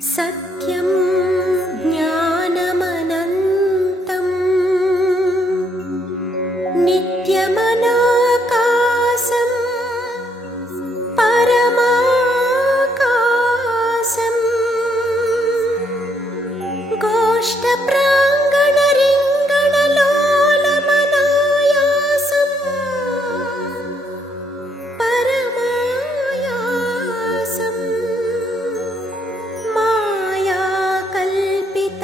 सत्यं ज्ञानमनन्तं नित्यमनाकाशं परमाकाशं गोष्ठप्राङ्गणरिङ्गणलोलमनायासं परमायासं मायाकल्पित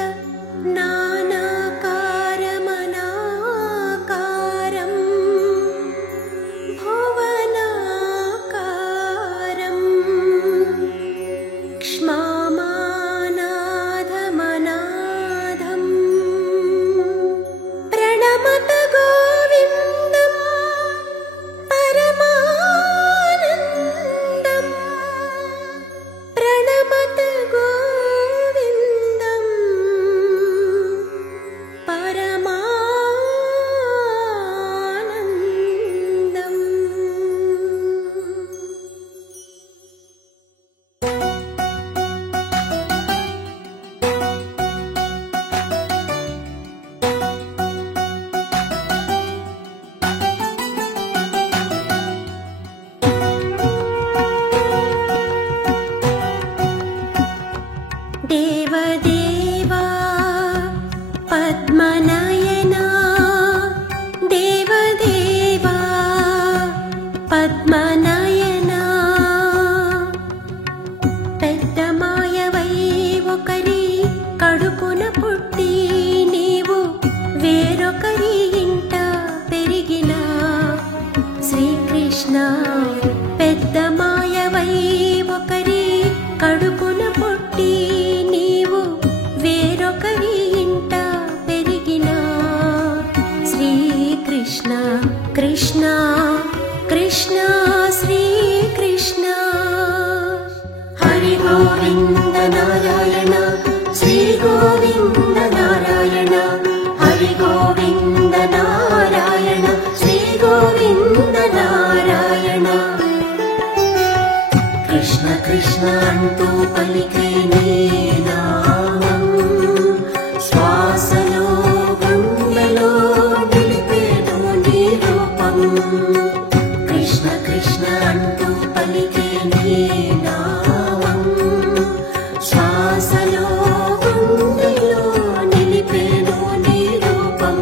नानाकारमनाकारं भुवनाकारं क्ष्मामानाधमनाधं प्रणमत गोविन्दं परमानन्दं प्रणमत गोविन्दं परमानन्दम्। देवदेवा पद्मनयना देवदेवा पद्मनयना పెద్దమాయవై ఒకరి కడుపున పుట్టి నీవు వేరొకరి ఇంట పెరిగిన శ్రీకృష్ణ పెద్దమాయవై ఒకరి కడుపున పుట్టి నీవు వేరొకరి ఇంట పెరిగిన శ్రీకృష్ణ కృష్ణ కృష్ణ శ్రీకృష్ణ హరి గోవింద నారాయణ శ్రీ గోవింద నారాయణ హరి గోవింద నారాయణ శ్రీ గోవింద నారాయణ కృష్ణ కృష్ణ అంటూ పలికే నీ నామం శ్వాసలో గుండెలో నిలిపేను నీ రూపం కృష్ణ కృష్ణ అంటూ పలికే నీ నామం శ్వాసలో గుండెలో నిలిపేను నీ రూపం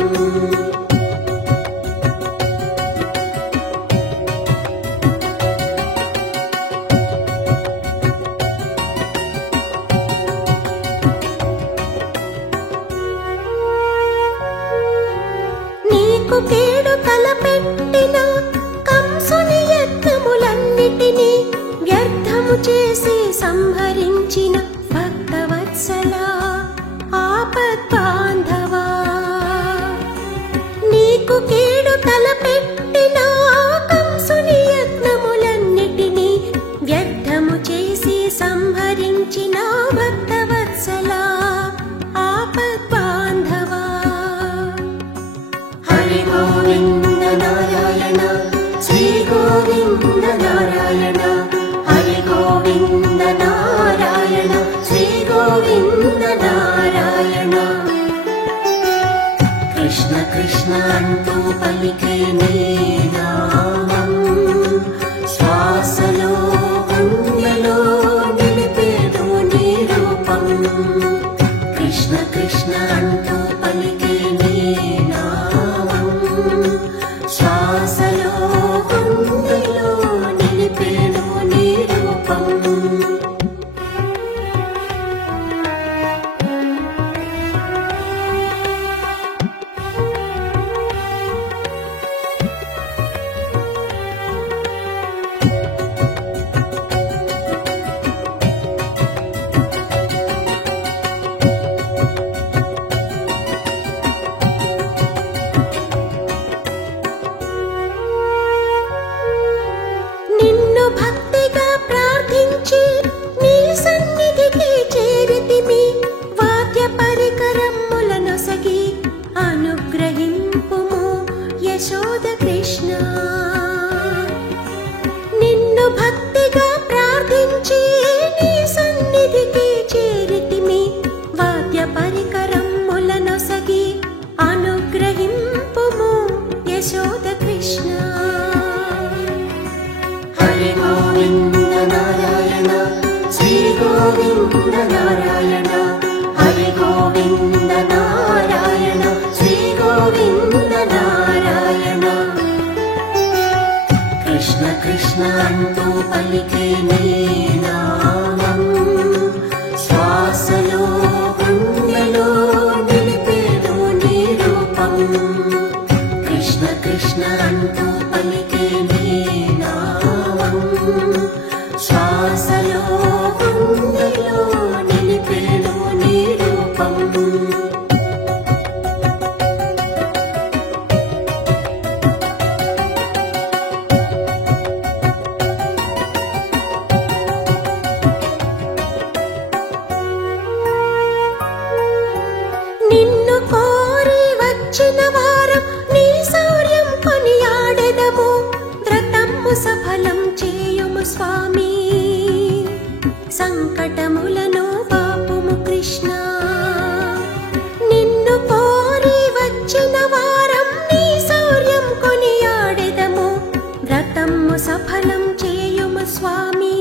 నీకు కేడు తలపెట్టిన కంసుని యత్నములన్నిటినీ వ్యర్థము చేసి సంహరించిన భక్తవత్సల ఆపద్బాంధవా నీకు కేడు తలపెట్టిన కంసుని యత్నములన్నిటినీ వ్యర్థము చేసి సంహరించిన భక్తవత్సల ఆపద్బాంధవా హరి గోవింద నారాయణ శ్రీ గోవింద నారాయణ హరి గోవింద నారాయణ శ్రీ గోవింద నారాయణ కృష్ణ కృష్ణ అంటూ పలికే నీ నామం శ్వాసలో గుండెలో నిలిపేను నీ రూపం కృష్ణ కృష్ణ అంటూ పలికే నీ నామం శ్వాసలో గుండెలో నిలిపేను నీ రూపం నిన్ను భక్తిగా ప్రార్థించి గోవింద నారాయణ హరి గోవింద నారాయణ శ్రీ గోవింద నారాయణ కృష్ణ కృష్ణ అంటూ పలికే నీ నామం శ్వాసలో గుండెలో నిలిపేను నీ రూపం కృష్ణ కృష్ణ అంటూ పలికే నీ నామం శ్వాసలో గుండెలో నిలిపేను నీ రూపం నిన్ను కోరి వచ్చిన వారం నీ శౌర్యం కొనియాడెదము వ్రతము సఫలం చేయుము స్వామి సంకటములను పాపుము కృష్ణ నిన్ను కోరి వచ్చిన వారం నీ శౌర్యం కొనియాడెదము వ్రతము సఫలం చేయుము స్వామి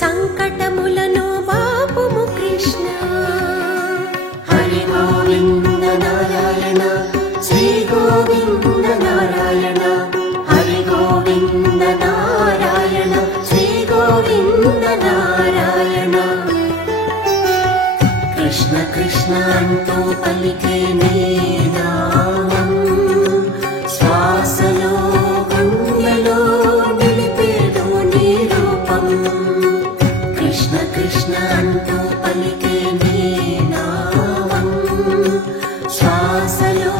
సంకటములను పాపుము కృష్ణ హరి గోవింద నారాయణ శ్రీ గోవింద నారాయణ హరి గోవింద నారాయణ శ్రీ గోవింద నారాయణ కృష్ణ కృష్ణ అంటూ పలికే నీ నామం శ్వాసలో గుండెలో నిలిపేను నీ రూపం కృష్ణ కృష్ణ అంటూ పలికే నీ నామం శ్వాసలో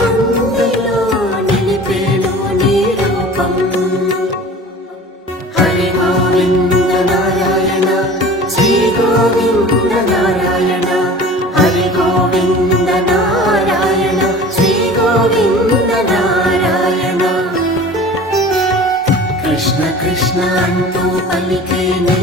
గుండెలో నిలిపేను నీ రూపం హరి గోవింద నారాయణ శ్రీ గోవింద నారాయణ హరి గోవింద నారాయణ శ్రీ గోవింద నారాయణ కృష్ణ కృష్ణ అంటూ పలికే నీ